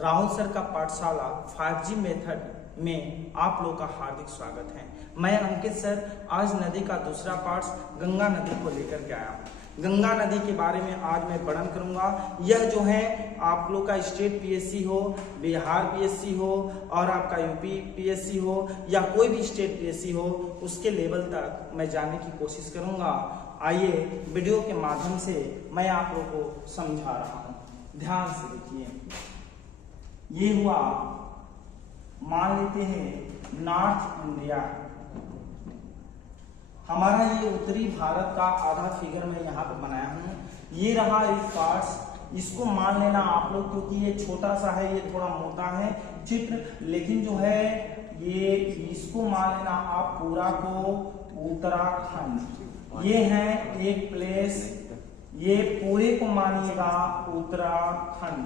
Rahul sir का पाठशाला 5G method में आप लोग का हार्दिक स्वागत है। मैं अंकित सर आज नदी का दूसरा पार्ट गंगा नदी को लेकर के आया हूँ। गंगा नदी के बारे में आज मैं वर्णन करूंगा। यह जो है आप लोग का स्टेट पीएससी हो, बिहार पीएससी हो और आपका यूपी पीएससी हो या कोई भी स्टेट पीएससी हो, उसके लेवल तक मैं जाने की कोशिश करूंगा। आइए वीडियो के माध्यम से मैं आप लोग को समझा रहा हूँ। ध्यान से देखिए, ये हुआ, मान लेते हैं नॉर्थ इंडिया, हमारा ये उत्तरी भारत का आधा फिगर मैं यहाँ पे बनाया हूँ। ये रहा एक पार्ट्स, इसको मान लेना आप लोग, क्योंकि ये छोटा सा है, ये थोड़ा मोटा है चित्र, लेकिन जो है ये इसको मान लेना आप पूरा को उत्तराखंड। ये है एक प्लेस, ये पूरे को मानिएगा उत्तराखंड।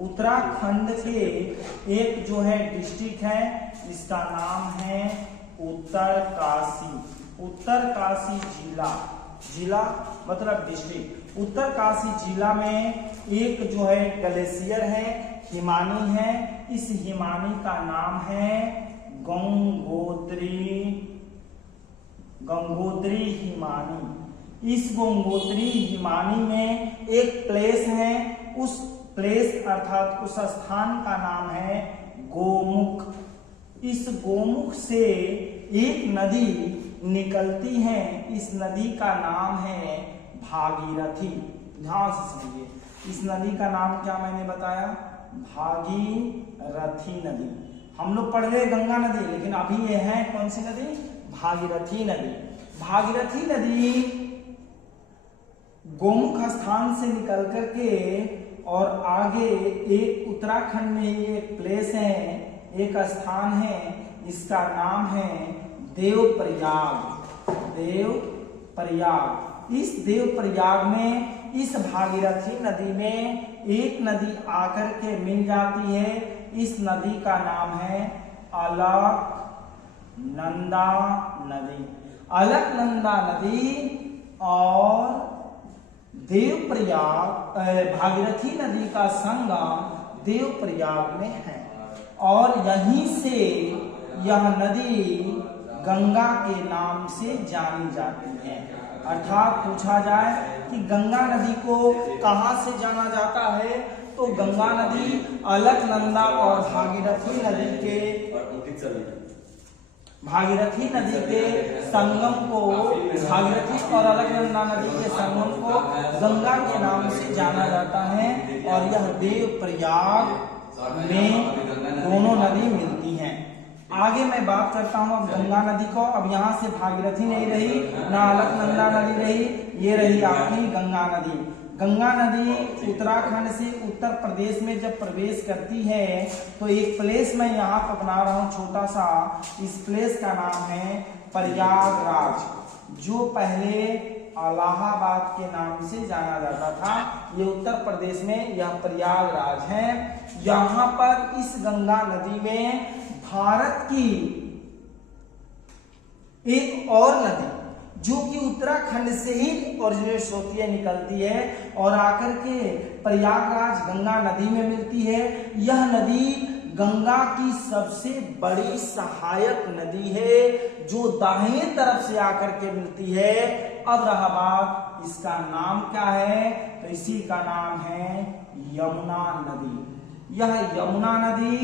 उत्तराखंड के एक जो है डिस्ट्रिक्ट है, इसका नाम है उत्तरकाशी। उत्तरकाशी जिला, जिला मतलब डिस्ट्रिक्ट। उत्तरकाशी जिला में एक जो है ग्लेशियर है, हिमानी है। इस हिमानी का नाम है गंगोत्री, गंगोत्री हिमानी। इस गंगोत्री हिमानी में एक प्लेस है, उस प्लेस अर्थात उस स्थान का नाम है गोमुख। इस गोमुख से एक नदी निकलती है, इस नदी का नाम है भागीरथी। ध्यान से समझिए, इस नदी का नाम क्या मैंने बताया? भागीरथी नदी। हम लोग पढ़ रहे गंगा नदी, लेकिन अभी ये है कौन सी नदी? भागीरथी नदी। भागीरथी नदी गोमुख स्थान से निकल करके और आगे एक उत्तराखंड में ये एक प्लेस है, एक स्थान है, इसका नाम है देवप्रयाग। देवप्रयाग। इस देवप्रयाग में, इस भागीरथी नदी में एक नदी आकर के मिल जाती है। इस नदी का नाम है अलकनंदा नदी। अलकनंदा नदी और देवप्रयाग, भागीरथी नदी का संगम देवप्रयाग में है और यहीं से यह नदी गंगा के नाम से जानी जाती है। अर्थात पूछा जाए कि गंगा नदी को कहां से जाना जाता है, तो गंगा नदी अलकनंदा और भागीरथी नदी के संगम को, भागीरथी और अलकनंदा नदी के संगम को गंगा के नाम से जाना जाता है और यह देवप्रयाग में दोनों नदी मिलती हैं। आगे मैं बात करता हूं अब गंगा नदी को। अब यहाँ से भागीरथी नहीं रही, ना अलकनंदा नदी रही, ये रही आपकी गंगा नदी। गंगा नदी उत्तराखंड से उत्तर प्रदेश में जब प्रवेश करती है तो एक प्लेस मैं यहाँ पर बना रहा हूँ छोटा सा। इस प्लेस का नाम है प्रयागराज, जो पहले इलाहाबाद के नाम से जाना जाता था। ये उत्तर प्रदेश में यह प्रयागराज है। यहाँ पर इस गंगा नदी में भारत की एक और नदी, जो कि उत्तराखंड से ही ओरिजिनेट होती है, निकलती है और आकर के प्रयागराज गंगा नदी में मिलती है। यह नदी गंगा की सबसे बड़ी सहायक नदी है, जो दाहिने तरफ से आकर के मिलती है। अब रहा बात, इसका नाम क्या है? तो इसी का नाम है यमुना नदी। यह यमुना नदी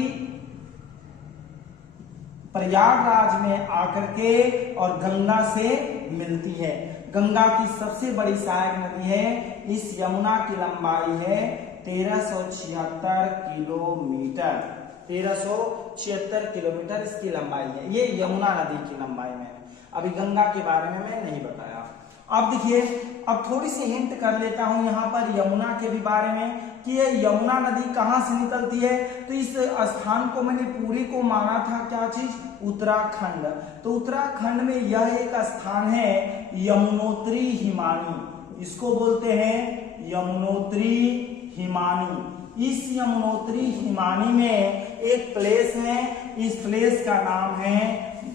प्रयागराज में आकर के और गंगा से मिलती है। गंगा की सबसे बड़ी सहायक नदी है। इस यमुना की लंबाई है 1376 किलोमीटर। 1376 किलोमीटर इसकी लंबाई है। ये यमुना नदी की लंबाई में। अभी गंगा के बारे में मैं नहीं बताया। अब देखिए, अब थोड़ी सी हिंट कर लेता हूं यहाँ पर यमुना के भी बारे में कि ये यमुना नदी कहाँ से निकलती है। तो इस स्थान को मैंने पूरी को माना था क्या चीज? उत्तराखंड। तो उत्तराखंड में यह एक स्थान है यमुनोत्री हिमानी, इसको बोलते हैं यमुनोत्री हिमानी। इस यमुनोत्री हिमानी में एक प्लेस है, इस प्लेस का नाम है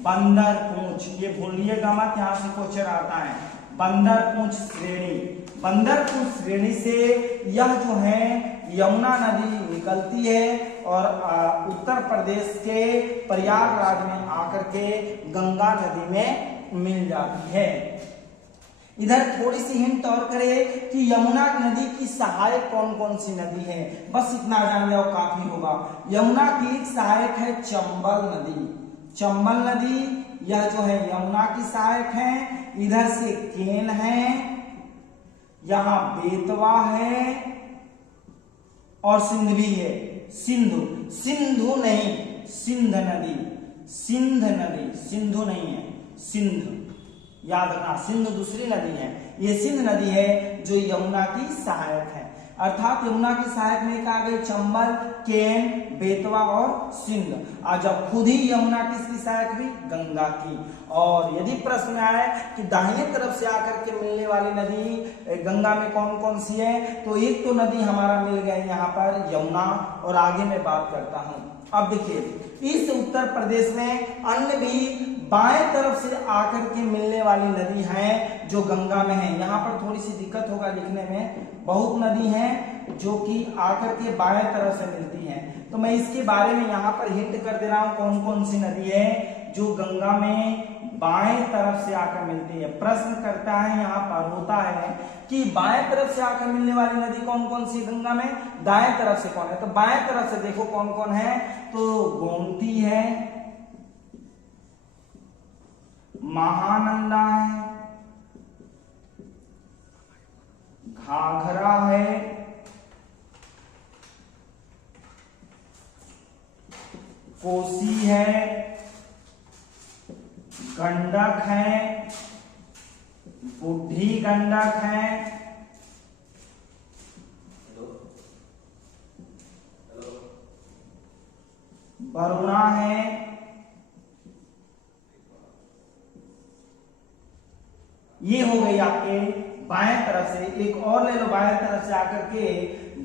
बंदरपूंछ। ये भूलिएगा मत, यहाँ से क्वेश्चन आता है। बंदरपूंछ श्रेणी, बंदरपूंछ श्रेणी से यह जो है यमुना नदी निकलती है और उत्तर प्रदेश के प्रयागराज में आकर के गंगा नदी में मिल जाती है। इधर थोड़ी सी हिंट और करें कि यमुना नदी की सहायक कौन कौन सी नदी है, बस इतना जान जाओ काफी होगा। यमुना की एक सहायक है चंबल नदी। चंबल नदी यह जो है यमुना की सहायक है। इधर से केन है, यहां बेतवा है और सिंध भी है। सिंधु नहीं, सिंध नदी, सिंधु नहीं है, सिंध याद रखना, सिंध दूसरी नदी है, ये सिंध नदी है जो यमुना की सहायक है। अर्थात यमुना की सहायक में आ गई चंबल, केन, बेतवा और सिंध। आज जब खुद ही यमुना किसकी सहायक हुई? गंगा की। और यदि प्रश्न आए कि दाहिने तरफ से आकर के मिलने वाली नदी गंगा में कौन कौन सी है, तो एक तो नदी हमारा मिल गई यहाँ पर यमुना, और आगे मैं बात करता हूँ। अब देखिए इस उत्तर प्रदेश में अन्य भी बाएं तरफ से आकर के मिलने वाली नदी है जो गंगा में है। यहाँ पर थोड़ी सी दिक्कत होगा लिखने में, बहुत नदी हैं जो कि आकर के बाएं तरफ से मिलती हैं, तो मैं इसके बारे में यहाँ पर हिंट कर दे रहा हूँ कौन कौन सी नदी है जो गंगा में बाएं तरफ से आकर मिलती है। प्रश्न करता है यहाँ पर होता है कि बाएं तरफ से आकर मिलने वाली नदी कौन कौन सी गंगा में, दाएं तरफ से कौन है, तो बाएं तरफ से देखो कौन कौन है, तो गोमती है, महानंदा है, घाघरा है, कोसी है, गंडक है, बूढ़ी गंडक है, वरुणा है, ये हो गई आपके बाएं तरफ से। एक और ले लो बाएं तरफ से आकर के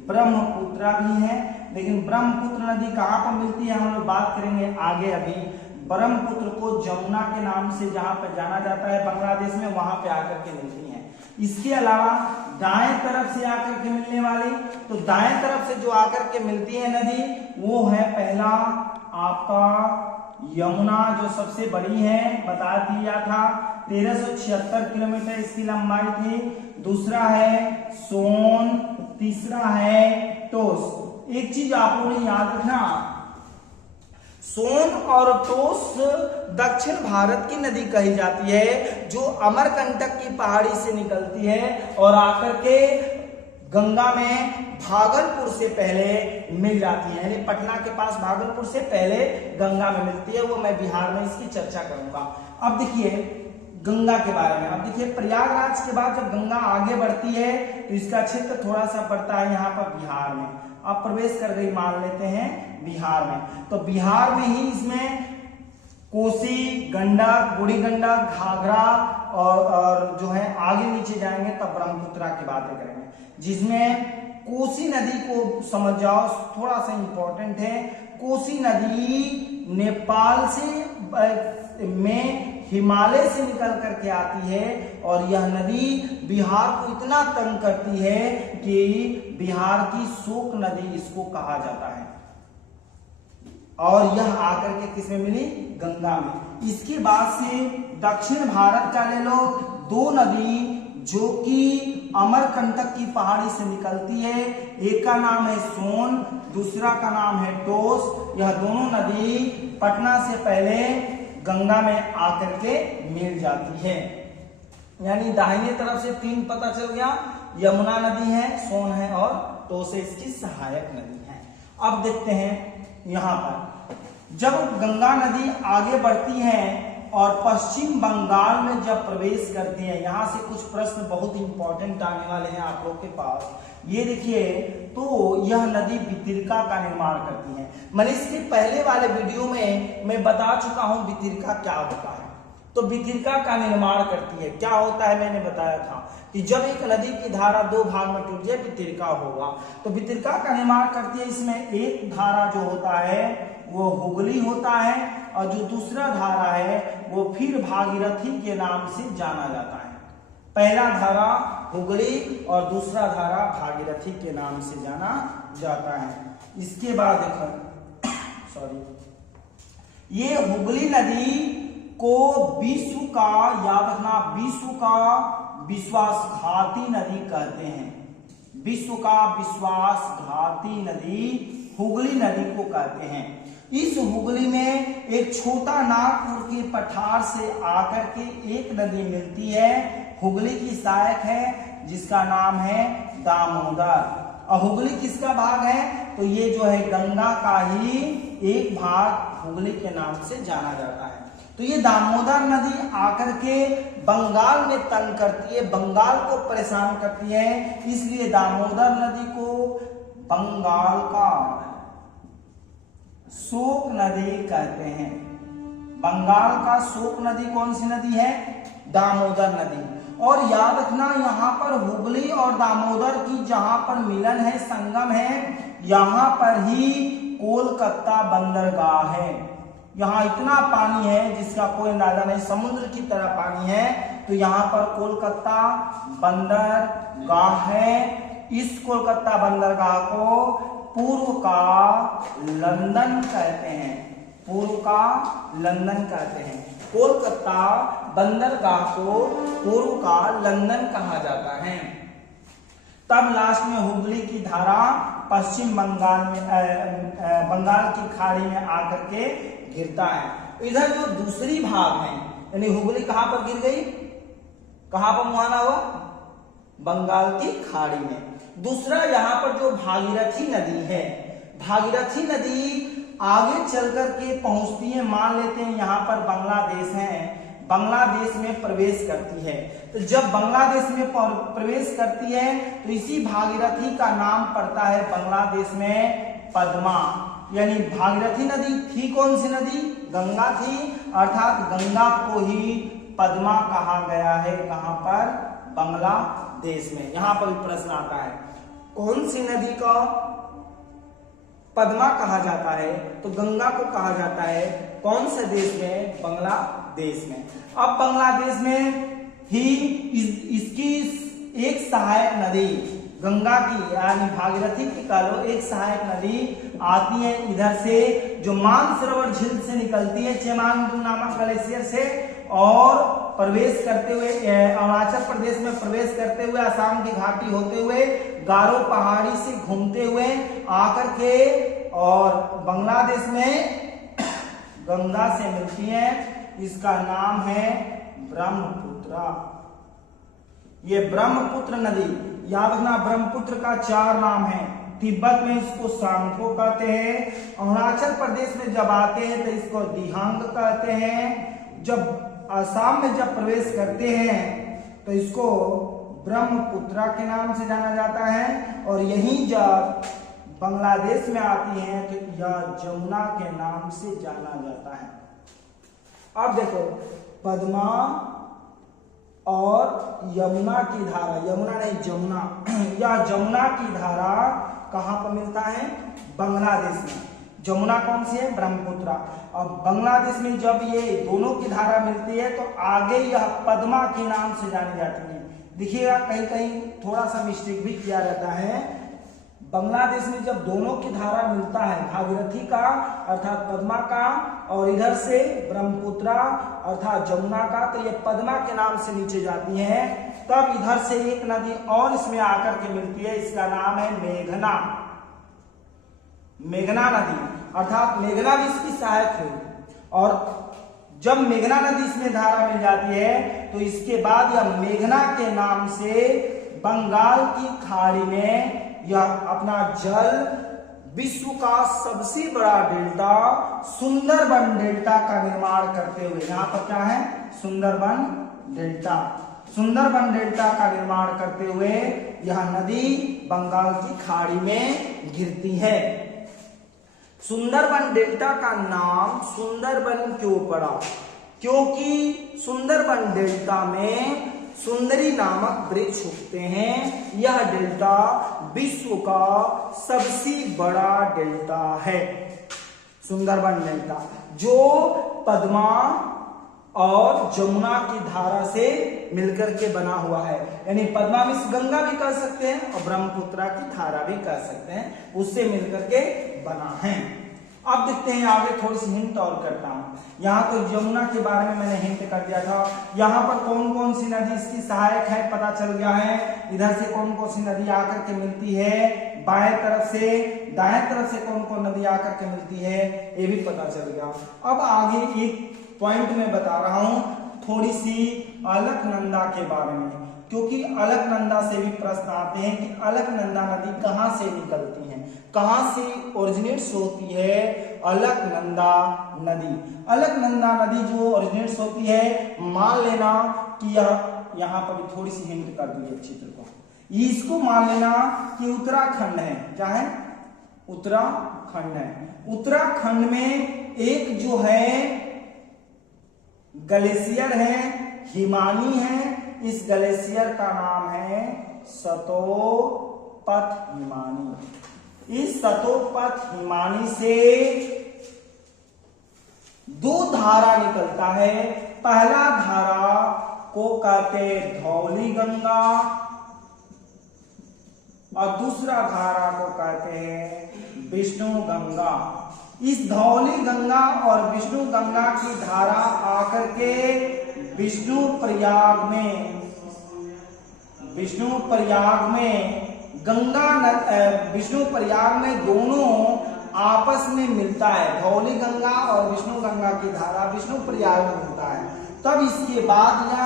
ब्रह्मपुत्रा भी है, लेकिन ब्रह्मपुत्र नदी कहाँ पर मिलती है हम लोग बात करेंगे आगे। अभी ब्रह्मपुत्र को जमुना के नाम से जहां पर जाना जाता है बांग्लादेश में, वहां पे आकर के मिलती है। इसके अलावा दाएं तरफ से आकर के मिलने वाली, तो दाएं तरफ से जो आकर के मिलती है नदी वो है पहला आपका यमुना जो सबसे बड़ी है, बता दिया था 1376 किलोमीटर इसकी लंबाई थी। दूसरा है सोन, तीसरा है टोस। एक चीज आप लोगों ने याद रखना, सोन और टोस दक्षिण भारत की नदी कही जाती है जो अमरकंटक की पहाड़ी से निकलती है और आकर के गंगा में भागलपुर से पहले मिल जाती है, यानी पटना के पास भागलपुर से पहले गंगा में मिलती है। वो मैं बिहार में इसकी चर्चा करूंगा। अब देखिए गंगा के बारे में, अब देखिए प्रयागराज के बाद जब गंगा आगे बढ़ती है तो इसका क्षेत्र थोड़ा सा पड़ता है यहाँ पर बिहार में। अब प्रवेश कर गई मान लेते हैं बिहार में, तो बिहार में ही इसमें कोसी, गंडक, बूढ़ी गंडक, घाघरा और जो है आगे नीचे जाएंगे तब ब्रह्मपुत्रा की बातें करेंगे, जिसमें कोसी नदी को समझ जाओ, थोड़ा सा इंपॉर्टेंट है। कोसी नदी नेपाल से में हिमालय से निकल करके आती है और यह नदी बिहार को इतना तंग करती है कि बिहार की शोक नदी इसको कहा जाता है, और यह आकर के किसमें मिली? गंगा में। इसके बाद से दक्षिण भारत का ले लो, दो नदी जो कि अमरकंटक की पहाड़ी से निकलती है, एक का नाम है सोन, दूसरा का नाम है टोस। यह दोनों नदी पटना से पहले गंगा में आकर के मिल जाती है। यानी दाहिने तरफ से तीन पता चल गया, यमुना नदी है, सोन है और टोस इसकी सहायक नदी है। अब देखते हैं यहाँ पर जब गंगा नदी आगे बढ़ती है और पश्चिम बंगाल में जब प्रवेश करती है, यहाँ से कुछ प्रश्न बहुत इंपॉर्टेंट आने वाले हैं आप लोग के पास। ये देखिए, तो यह नदी वितरिका का निर्माण करती है। मैंने इसके पहले वाले वीडियो में मैं बता चुका हूं वितरिका क्या होता है। तो वितरिका का निर्माण करती है, क्या होता है मैंने बताया था कि जब एक नदी की धारा दो भाग में टूट जाए वितरिका होगा। तो वितरिका का निर्माण करती है, इसमें एक धारा जो होता है वो हुगली होता है और जो दूसरा धारा है वो फिर भागीरथी के नाम से जाना जाता है। पहला धारा हुगली और दूसरा धारा भागीरथी के नाम से जाना जाता है। इसके बाद देखो ये हुगली नदी को विश्व का, याद रखना, विश्व का विश्वासघाती नदी कहते हैं। विश्व का विश्वासघाती नदी हुगली नदी को कहते हैं। इस हुगली में एक छोटा नागपुर के पठार से आकर के एक नदी मिलती है, हुगली की सहायक है, जिसका नाम है दामोदर। और हुगली किसका भाग है? तो ये जो है गंगा का ही एक भाग हुगली के नाम से जाना जाता है। तो ये दामोदर नदी आकर के बंगाल में तंग करती है, बंगाल को परेशान करती है, इसलिए दामोदर नदी को बंगाल का शोक नदी कहते हैं। बंगाल का शोक नदी कौन सी नदी है? दामोदर नदी। और याद रखना, यहाँ पर हुगली और दामोदर की जहां पर मिलन है, संगम है, यहाँ पर ही कोलकाता बंदरगाह है। यहाँ इतना पानी है जिसका कोई अंदाजा नहीं, समुद्र की तरह पानी है। तो यहाँ पर कोलकाता बंदरगाह है। इस कोलकाता बंदरगाह को पूर्व का लंदन कहते हैं, पूर्व का लंदन कहते हैं। कोलकाता बंदरगाह को पूर्व का लंदन कहा जाता है। तब लास्ट में हुगली की धारा पश्चिम बंगाल में बंगाल की खाड़ी में आकर के गिरता है। इधर जो दूसरी भाग है, यानी हुगली कहां पर गिर गई, कहां पर मुहाना हुआ? बंगाल की खाड़ी में। दूसरा यहाँ पर जो भागीरथी नदी है, भागीरथी नदी आगे चल करके पहुंचती है, मान लेते हैं यहाँ पर बांग्लादेश है, बांग्लादेश में प्रवेश करती है। तो जब बांग्लादेश में प्रवेश करती है तो इसी भागीरथी का नाम पड़ता है बांग्लादेश में पद्मा। यानी भागीरथी नदी थी कौन सी नदी? गंगा थी, अर्थात गंगा को ही पद्मा कहा गया है। कहां पर? बांग्लादेश में। यहां पर प्रश्न आता है कौन सी नदी का पद्मा कहा जाता है? तो गंगा को कहा जाता है कौन से देश में? बांग्लादेश में। अब बांग्लादेश में ही इसकी एक सहायक नदी गंगा की, यानी भागीरथी की कह लो, एक सहायक नदी आती है इधर से, जो मानसरोवर झील से निकलती है, चेमांगतू नामक ग्लेशियर से, और प्रवेश करते हुए अरुणाचल प्रदेश में प्रवेश करते हुए असम की घाटी होते हुए गारो पहाड़ी से घूमते हुए आकर के और बांग्लादेश में गंगा से मिलती है। इसका नाम है ब्रह्मपुत्र। ये ब्रह्मपुत्र नदी, याद रखना, ब्रह्मपुत्र का 4 नाम है। तिब्बत में इसको सांगपो कहते हैं, अरुणाचल प्रदेश में जब आते हैं तो इसको दिहांग कहते हैं, जब असम में जब प्रवेश करते हैं तो इसको ब्रह्मपुत्रा के नाम से जाना जाता है, और यही जब बांग्लादेश में आती है तो यह जमुना के नाम से जाना जाता है। अब देखो, पद्मा और यमुना की धारा, यमुना नहीं जमुना, यह जमुना की धारा कहां पर मिलता है? बांग्लादेश में। जमुना कौन सी है? ब्रह्मपुत्रा। अब बांग्लादेश में जब ये दोनों की धारा मिलती है तो आगे यह पद्मा के नाम से जानी जाती है। देखिएगा कहीं कहीं थोड़ा सा मिस्टेक भी किया जाता है। बांग्लादेश में जब दोनों की धारा मिलता है, भागीरथी का अर्थात पद्मा का, और इधर से ब्रह्मपुत्रा अर्थात जमुना का, तो ये पद्मा के नाम से नीचे जाती है। तब इधर से एक नदी और इसमें आकर के मिलती है, इसका नाम है मेघना। मेघना नदी अर्थात मेघना भी इसकी सहायक है, और जब मेघना नदी इसमें धारा मिल जाती है तो इसके बाद यह मेघना के नाम से बंगाल की खाड़ी में यह अपना जल विश्व का सबसे बड़ा डेल्टा सुंदरबन डेल्टा का निर्माण करते हुए, यहाँ पर क्या है? सुंदरबन डेल्टा, सुंदरबन डेल्टा का निर्माण करते हुए यह नदी बंगाल की खाड़ी में गिरती है। सुंदरबन डेल्टा का नाम सुंदरबन क्यों पड़ा? क्योंकि सुंदरबन डेल्टा में सुंदरी नामक वृक्ष उगते हैं। यह डेल्टा विश्व का सबसे बड़ा डेल्टा है, सुंदरबन डेल्टा, जो पद्मा और जमुना की धारा से मिलकर के बना हुआ है। यानी पद्मा भी गंगा भी कह सकते हैं और ब्रह्मपुत्रा की धारा भी कह सकते हैं, उससे मिलकर के बना है। अब देखते हैं आगे, थोड़ी सी हिंट और करता हूं। यहाँ तो यमुना के बारे में मैंने हिंट कर दिया था। यहाँ पर कौन कौन सी नदी इसकी सहायक है पता चल गया है। इधर से कौन कौन सी नदी आकर के मिलती है, बाएं तरफ से दाएं तरफ से कौन कौन नदी आकर के मिलती है, ये भी पता चल गया। अब आगे एक पॉइंट में बता रहा हूं थोड़ी सी अलकनंदा के बारे में, क्योंकि अलकनंदा से भी प्रश्न आते हैं कि अलकनंदा नदी कहां से निकलती है, कहां से ओरिजिनेट्स होती है अलकनंदा नदी। अलकनंदा नदी जो ओरिजिनेट्स होती है, मान लेना कि यहाँ पर भी थोड़ी सी हिंट कर दी है चित्र को, इसको मान लेना कि उत्तराखंड है। क्या है? उत्तराखंड है। उत्तराखंड में एक जो है ग्लेशियर है, हिमानी है, इस ग्लेशियर का नाम है सतोपथ हिमानी। इस सतोपथ हिमानी से दो धारा निकलता है। पहला धारा को कहते हैं धौली गंगा और दूसरा धारा को कहते हैं विष्णु गंगा। इस धौली गंगा और विष्णु गंगा की धारा आकर के विष्णु प्रयाग में गंगा विष्णु प्रयाग में दोनों आपस में मिलता है। धौली गंगा और विष्णु गंगा की धारा विष्णु प्रयाग में मिलता है। तब इसके बाद यह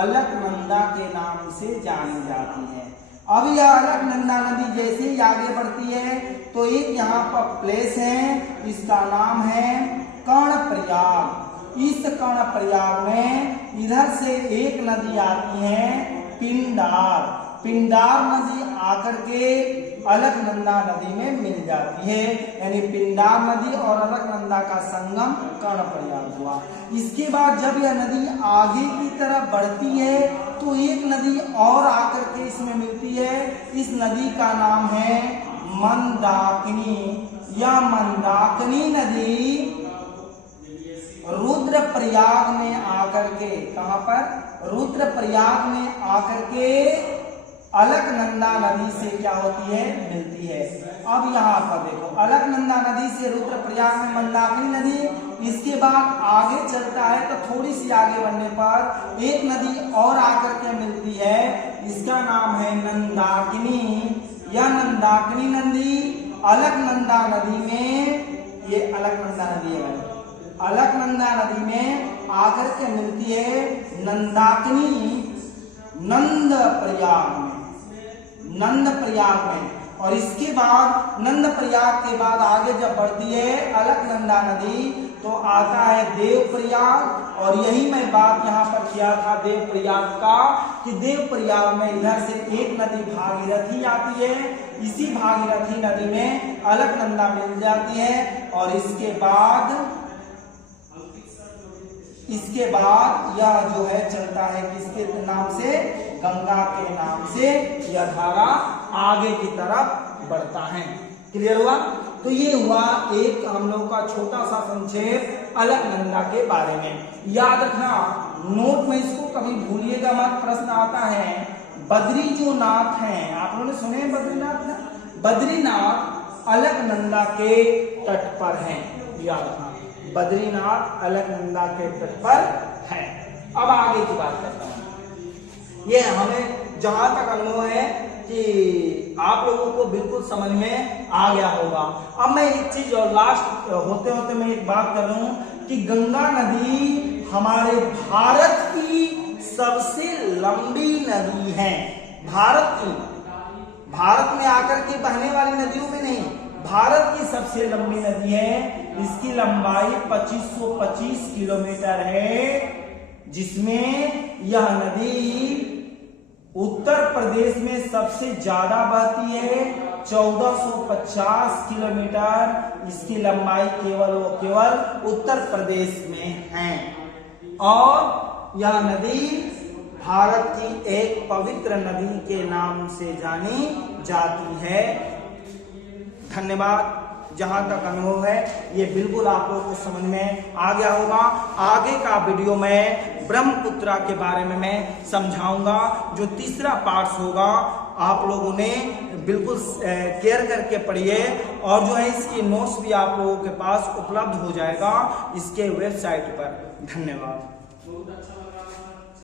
अलकनंदा के नाम से जानी जाती है। अब यह अलकनंदा नदी जैसे ही आगे बढ़ती है तो एक यहाँ पर प्लेस है, इसका नाम है कर्णप्रयाग। इस कर्णप्रयाग में इधर से एक नदी आती है पिंडार। पिंडार नदी आकर के अलकनंदा नदी में मिल जाती है। यानी पिंडार नदी और अलकनंदा का संगम कर्णप्रयाग हुआ। इसके बाद जब यह नदी आगे की तरफ बढ़ती है तो एक नदी और आकर के इसमें मिलती है। इस नदी का नाम है मंदाकिनी। यह मंदाकिनी नदी रुद्रप्रयाग में आकर के, कहां पर? रुद्रप्रयाग में आकर के अलकनंदा नदी से क्या होती है? मिलती है। अब यहाँ पर देखो, अलकनंदा नदी से रुद्रप्रयाग में मंदाकिनी नदी, इसके बाद आगे चलता है तो थोड़ी सी आगे बढ़ने पर एक नदी और आकर के मिलती है, इसका नाम है नंदाकिनी। यह नंदाकिनी नदी अलकनंदा नदी में, ये अलकनंदा नदी है, अलकनंदा नदी में आकर के मिलती है नंदाकिनी नंद प्रयाग में। और इसके बाद नंद प्रयाग के बाद आगे जब बढ़ती है अलकनंदा नदी तो आता है देवप्रयाग। और यही मैं बात यहाँ पर किया था देवप्रयाग का, कि देवप्रयाग में इधर से एक नदी भागीरथी आती है। इसी भागीरथी नदी में अलकनंदा मिल जाती है। और इसके बाद यह जो है चलता है किसके नाम से? गंगा के नाम से यह धारा आगे की तरफ बढ़ता है। क्लियर हुआ? तो ये हुआ एक हम लोग का छोटा सा संक्षेप अलकनंदा के बारे में। याद रखना, नोट में इसको कभी भूलिएगा मत, प्रश्न आता है। बद्री जो नाथ हैं, आप लोगों ने सुने हैं बद्रीनाथ ना? बद्रीनाथ अलकनंदा के तट पर है। याद रखना, बद्रीनाथ अलकनंदा के तट पर है। अब आगे की बात करता हूं। ये हमें जहां तक अनुभव है कि आप लोगों को बिल्कुल समझ में आ गया होगा। अब मैं एक चीज और लास्ट होते होते मैं एक बात कर रहा हूं कि गंगा नदी हमारे भारत की सबसे लंबी नदी है। भारत में आकर के बहने वाली नदियों में नहीं, भारत की सबसे लंबी नदी है। इसकी लंबाई 2525 किलोमीटर है, जिसमें यह नदी उत्तर प्रदेश में सबसे ज्यादा बहती है। 1450 किलोमीटर इसकी लंबाई केवल उत्तर प्रदेश में है। और यह नदी भारत की एक पवित्र नदी के नाम से जानी जाती है। धन्यवाद। जहां तक अनुभव है ये बिल्कुल आप लोगों को समझ में आ गया होगा। आगे का वीडियो में ब्रह्मपुत्रा के बारे में मैं समझाऊंगा। जो तीसरा पार्ट होगा आप लोगों ने बिल्कुल केयर करके पढ़िए, और जो है इसकी नोट्स भी आप लोगों के पास उपलब्ध हो जाएगा इसके वेबसाइट पर। धन्यवाद।